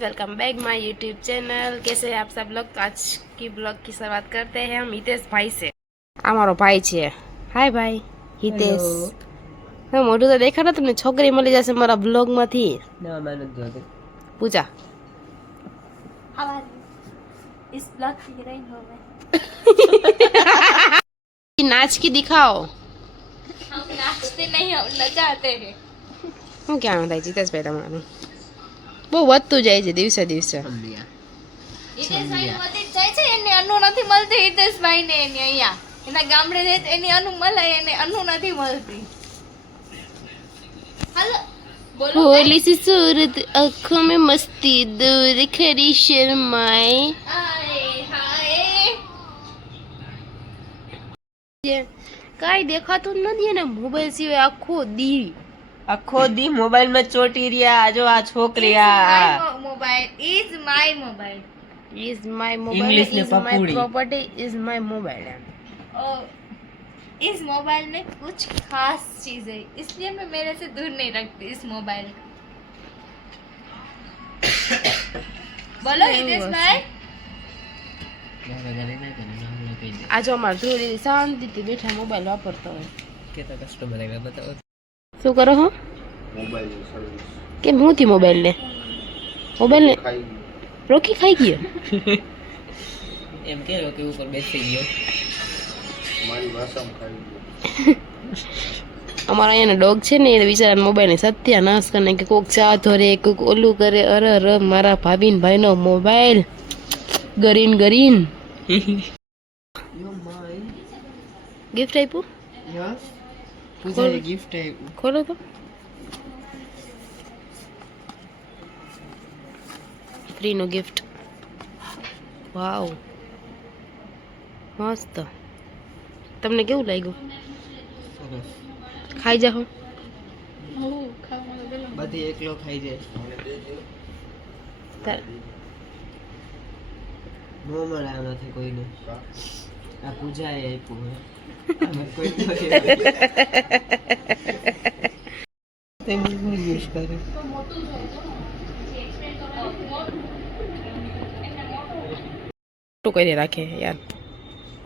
Welcome back my YouTube channel. कैसे हैं आप सब लोग। तो आज की ब्लॉग की शुरुआत करते हैं हम हितेश भाई से। हमारो भाई है। हाय भाई हितेश। हाँ मोटू तो देखा ना तुमने छोकरी मिली जैसे मारा ब्लॉग में थी ना मैंने जो पूजा इस ब्लॉग की हीरोइन हो मैं। नाच की दिखाओ। हम नाचते नहीं हम नचाते हैं। હું ક્યાં થાય જીતેશભાઈ તમારું બહુ વધતું જાય છે દિવસે દિવસે હિતેશભાઈ વધી જાય છે એને અનુ નથી મળતી હિતેશભાઈને એની અહીંયા એના ગામડે જાય તો એની અનુ મળે એને અનુ નથી મળતી હાલો બોલો भोली सी सूरत आँखों में मस्ती दूर खड़ी शर्माए હાય હાય કાઈ દેખાતું જ નથી ને મોબાઈલ સિવાય આખો દી મોબાઈલ માં ચોટી રહ્યા જો આ છોકરી આ mobile is my mobile is my mobile English में is my पपूड़ी। property is my mobile इस मोबाइल में कुछ खास चीज है इसलिए मैं मेरे से दूर नहीं रखती इस मोबाइल को बोलो हितेश भाई આ જો અમાર થોડી શાંતિથી બેઠા મોબાઈલ વાપરતો હોય કેતા કસ્ટમર આવ્યા બતાવો શું કરો હો કેમ હું થી મોબાઈલ ને રોકી ખાઈ ગયો એમ કે ઉપર બેસી ગયો અમારા અહીંયા ડોગ છે ને એ બિચારા મોબાઈલ ને સત્યાનાશ કરે કે કોક ચા ધોરે કોક ઓલું કરે અરે અરે મારા ભાભીન ભાઈનો મોબાઈલ ગરીન ગરીન ગિફ્ટ આપ્યું યસ પૂજાએ ગિફ્ટ આપ્યું ખોલો તો ફ્રી નો ગિફ્ટ વાવ મસ્ત તમને કેવું લાગ્યું સરસ ખાઈ જાઓ બધી એકલો ખાઈ જાય નો મળે આમાંથી કોઈને આ પૂજાએ આપ્યું હે આમાં કોઈ નથી તે હું યુઝ કરે મોટું કરી રાખે યાર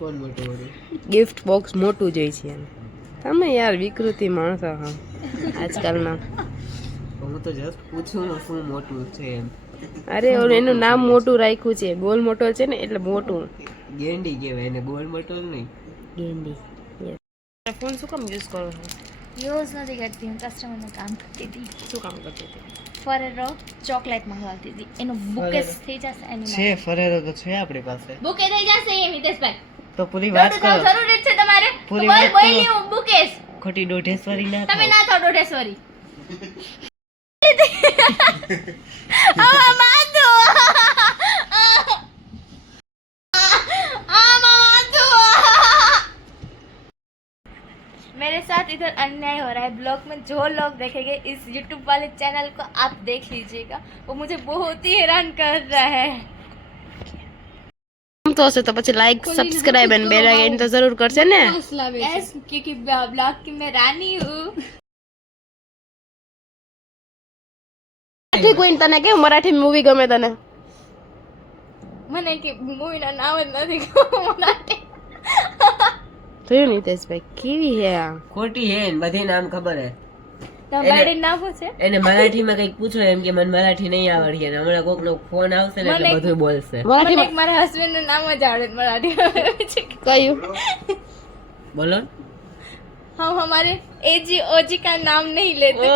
કોણ મોટું વડું ગિફ્ટ બોક્સ મોટું જોઈ છે એમ તમે યાર વિકૃતિ માણસો હા આજકાલના હું તો જસ્ટ પૂછું ને શું મોટું છે એમ અરે ઓલું એનું નામ મોટું રાખ્યું છે ગોલ મોટો છે ને એટલે મોટું ગેંડી કહેવાય એને ગોળ મોટો નહીં ગેંડી ફોન શું કામ યુઝ કરો છો यूज नहीं करती हूँ कस्टमर में काम करती थी શું કામ કરતી હતી फरेरो चॉकलेट मंगवाती थी એનો બુકેસ થઈ જશે એની છે ફરેરો તો છે આપણી પાસે બુકે થઈ જશે એમ હિતેશભાઈ તો પૂરી વાત કરો જરૂરી છે તમારે પૂરી બોલ વાત બોલી કરો. હું બુકેસ ખોટી દોઢેશ્વરી ના તમે થાઓ. ના થાઓ ડોઢેશ્વરી આ માધુ मेरे साथ इधर अन्याय हो रहा है ब्लॉग में जो लोग देखेंगे इस YouTube वाले चैनल को आप देख लीजिएगा वो मुझे बहुत ही हैरान कर रहा है આમ તો હશે તો પછી લાઈક સબસ્ક્રાઇબ અને બેલ આઇકન તો જરૂર કરશે ને क्योंकि ब्लॉग की मैं रानी हूँ મરાઠી કોઈને તને કેવું મરાઠી મૂવી ગમે તને મને કે મૂવી ના નામ જ નથી મરાઠી જોયું નીતેશભાઈ કેવી હે આ ખોટી હે ને બધી નામ ખબર હે તમારે નામ શું છે એને મરાઠીમાં કંઈક પૂછો એમ કે મને મરાઠી નહીં આવડે અને હમણાં કોકનો ફોન આવશે ને એટલે બધું બોલશે મને મરાઠીમાં એક મારા હસબન્ડ નું નામ જ આવડે મરાઠી કયું બોલો हम हमारे एजी ओजी का नाम नहीं लेते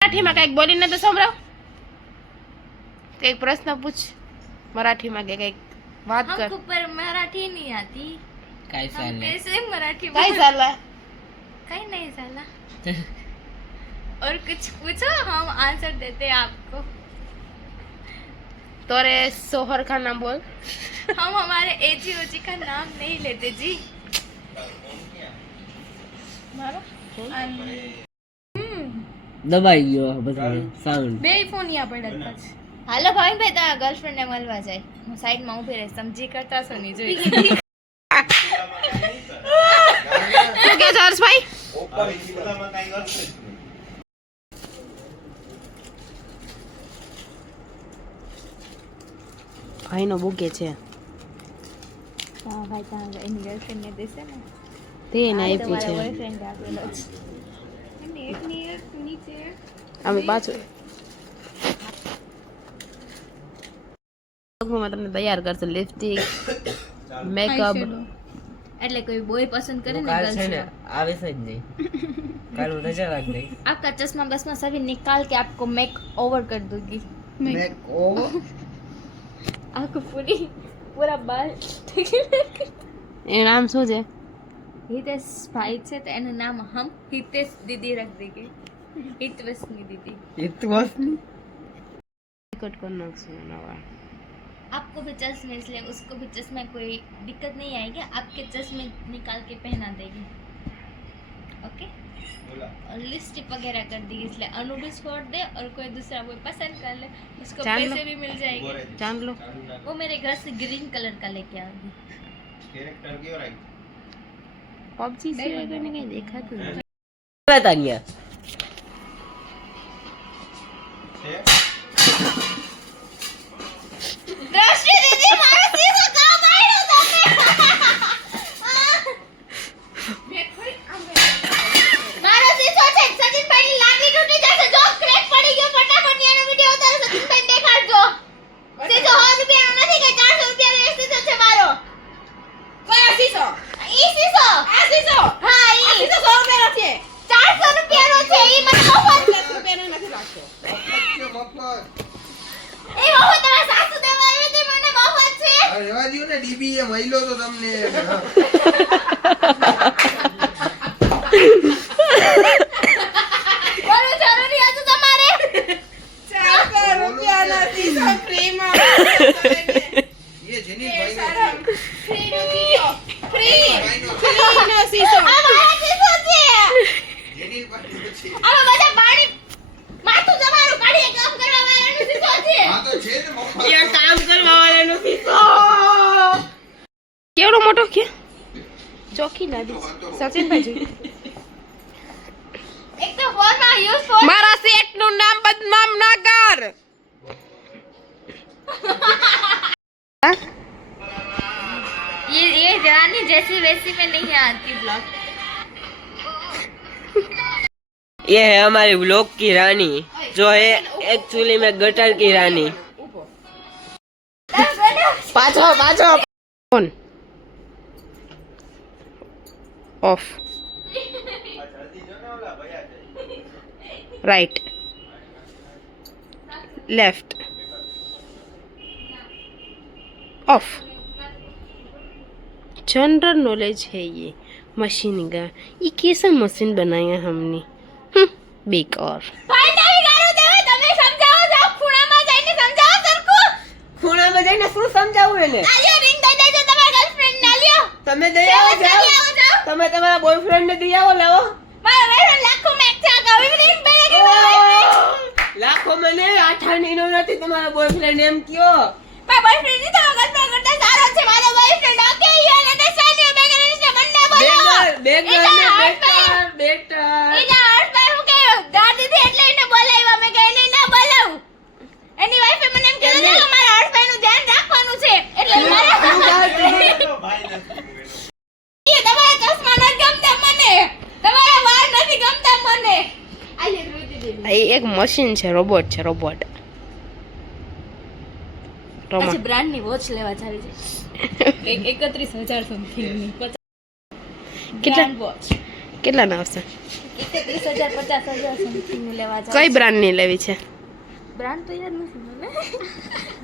મરાઠીમાં કંઈક બોલીને તો સંભળાવ કંઈક પ્રશ્ન પૂછ મરાઠીમાં કે કંઈક વાત કર हमको पर मराठी नहीं आती કાઈ हम ચાલે कैसे मराठी કઈ સાલા कहीं नहीं साला और कुछ पूछो हम आंसर देते हैं आपको તોરે સોહર ખા નામ બોલ हम हमारे एजी ओजी का नाम नहीं लेते जी मारो દબાઈ ગયો બધું સાઉન્ડ બે ફોન યા પડ્યા પાછ હાલો ભાઈ તારા ગર્લફ્રેન્ડ ને મળવા જાય હું સાઈડ માં ઊભી રહી સમજી કરતા છો ની જોઈ શું કે હર્ષભાઈ ભાઈનો બુકે છે હા ભાઈ ત્યાં એની ગર્લફ્રેન્ડ ને દેશે ને તે એને આપ્યું છે બોયફ્રેન્ડ આપેલો છે અને એટલી નીચે અમે પાછું માં તમને તૈયાર કરશે લિપસ્ટિક મેકઅપ એટલે કોઈ બોય પસંદ કરે ને કાલ છે ને गर्ल्स આવે છે જ નહીં કાલ હું રજા રાખ દઈ आपका चश्मा बसमा सभी निकाल के आपको मेक ओवर कर दूंगी મેક ઓવર आपको पूरा बाल એનું નામ શું છે हितेश भाई છે તો એનું નામ હમ हितेश दीदी रख देंगे हितवसनी दीदी ઇતવસની કટ કરી નાખશું નવા आपको भी चश्मे इसलिए उसको भी चश्मे कोई दिक्कत नहीं आएगी आपके चश्मे निकाल के पहना देगी ओके और लिपस्टिक वगैरह कर दी इसलिए अनु भी छोड़ दे और कोई दूसरा कोई पसंद कर ले उसको चांद लो। पैसे भी मिल जाएंगे જાણ લો वो मेरे घर से ग्रीन कलर का लेके आऊंगी પબજી સિવાય કોઈને કઈ દેખાતું નથી તાનિયા દ્રષ્ટિ દીદી મારો સીધો કામ આવ્યો તમે મારો સીધો છે સચિનભાઈ ની લાગણી તૂટી જશે જો ક્રેક પડી ગયો ફટાફટ એનો વિડિયો ઉતારો સચિનભાઈ દેખાડજો સીધો 100 રૂપિયાનો નથી કે 400 રૂપિયાનો સીધો છે મારો કયો સીધો ઈ સીધો આ સીધો હા ઈ સીધો 100 રૂપિયાનો છે 400 રૂપિયાનો છે ઈ મને મફત 10 રૂપિયાનો નથી લાગતો એ બહુ તમારા સાસુ દેવા આવી હતી મને મફત છે રેવા દ્યો ને ડીબી એ મહિલો તો તમને બોલો જરૂરી હતું તમારે 400 રૂપિયાના સીસા ફ્રીમાં એ જેની ભાઈનો ફ્રી રૂપિયો ફ્રી ભાઈનો નો સીસો આ મારા સીસો છે જેની ભાઈનો છે આમાં બધા પાણી માથું તમારું કાઢીએ કામ કરવા વાળાનો સીસો છે આ તો છે ને મફત કામ કરવા વાળાનો પીસો કેવડો મોટો કે ચોકી લાદી સચિનભાઈ એક તો ફોનમાં યુઝ ફોન મારા સેટ નું નામ બદનામ ના કર ये रानी जैसी वैसी में नहीं आती ब्लॉग ये है हमारी ब्लॉग की रानी जो है एक्चुअली में गटर की रानी પાછો પાછો on of right left of general knowledge है ये मशीन का ये कैसा मशीन बनाया हमने बेकार ભાઈ નવી ગાળો દેવે તમે સમજાવો જાવ ખૂણામાં જઈને સમજાવો સરખું ખૂણામાં જઈને શું સમજાવું એને આલ્યો રિંગ દઈ દેજો તમારા ગર્લફ્રેન્ડ ને આલ્યો તમે દઈ આવો જાઓ તમે તમારા બોયફ્રેન્ડ ને દઈ આવો લાવો મારો બોયફ્રેન્ડ લાખો મેક છે કવિ રિંગ બે કે લાખો મને આઠાની નો નથી તમારા બોયફ્રેન્ડ એમ કયો મારો બોયફ્રેન્ડ ની તો ગર્લફ્રેન્ડ કરતા સારો છે મારો boyfriend okay you understand you beggar is મને બોલો બેટર બેટર એના અર્થ ભાઈ હું કે દાદી થી એટલે એને બોલાવ્યા મેં કે એને ના બોલાવું એની વાઈફે મને એમ કીધું કે મારા અર્થ ભાઈ નું ધ્યાન રાખવાનું છે એટલે મારા એ તમારા ચશ્મા નથી ગમતા મને તમારા વાળ નથી ગમતા મને આલે રોજી દે ये एक मशीन है रोबोट है रोबोट अच्छा ब्रांड ની વોચ લેવા જાવી છે 31000 સમથિંગ ની કેટલા વોચ કેટલા ના આવશે 31000 50000 સમથિંગ ની લેવા જાવી કઈ બ્રાન્ડ ની લેવી છે બ્રાન્ડ તો યાદ નથી મને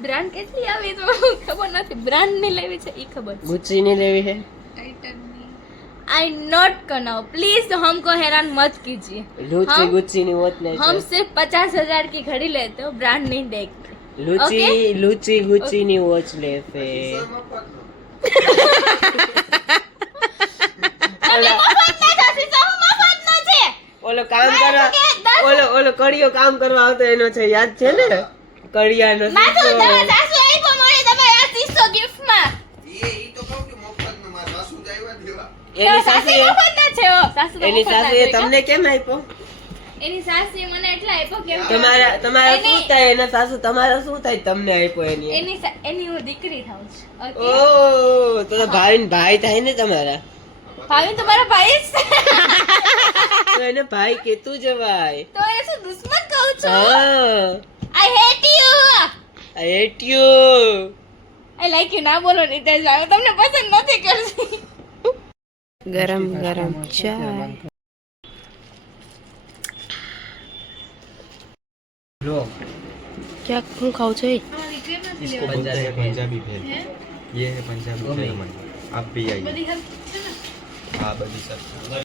બ્રાન્ડ કેટલી આવે તો ખબર નથી બ્રાન્ડ ની લેવી છે ઈ ખબર છે ગુચ્ચી ની લેવી है आई नॉट करना प्लीज हमको हैरान मत कीजिए लूची गुच्ची ની વોચ લે हम सिर्फ 50000 की घड़ी लेते हो ब्रांड नहीं देखते लूची लूची गुच्ची ની વોચ લે ફે ઓલો કામ કરવા ઓલો કડિયો કામ કરવા આવતો એનો છે યાદ છે ને કડિયાનો ઈ તો કહું કે મફતમાં મારા સાસુ જ આવ્યા દેવા એની સાસુએ તમને કેમ આપ્યો એની સાસરી મને એટલા આપ્યો કેમ કે તમારા શું થાય એના સાસુ તમારા શું થાય તમને આપ્યો એની એની હું દીકરી થાઉં છું ઓકે ઓ તો ભાઈ થાય ને તમારા ભાવિન તમારા ભાઈ જ છે. તો એને ભાઈ કેતું જવાય તો એને શું દુશ્મન કહું છું હા I hate you I hate you. I like you ના બોલો નિતેશ ભાઈ તમને પસંદ નથી કરતી ગરમ ગરમ ચા क्या હું ખાઉં છું इसको बोलते हैं पंजाबी भेल ये है पंजाबी भेल आप भी आइए हाँ बड़ी सब्जी